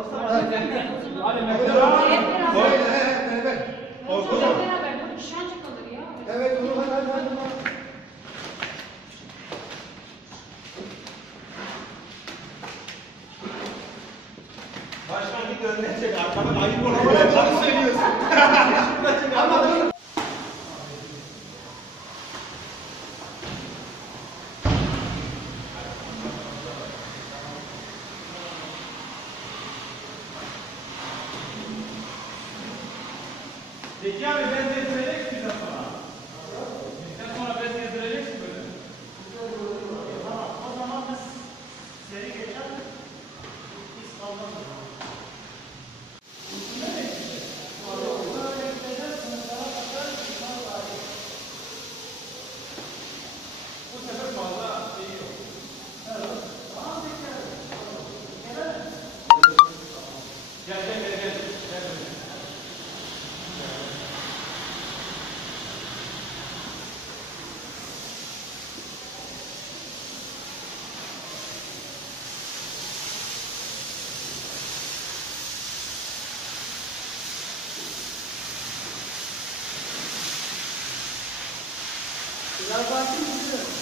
Hadi mesela. Evet. Hocam beraber bu nişancı kalır ya. Evet, onu hadi. Başkan git önüne çek. Arkadan ayıp olur. Bana söylüyorsun. Ama dur. Zeki abi ben gezdireceksin bizden sonra. Bizden sonra ben gezdireceksin böyle. Tamam, o zaman biz seri geçelim. Biz kalmamız. Bu sefer fazla şey yok. Gel. Biraz daha kim gidiyor?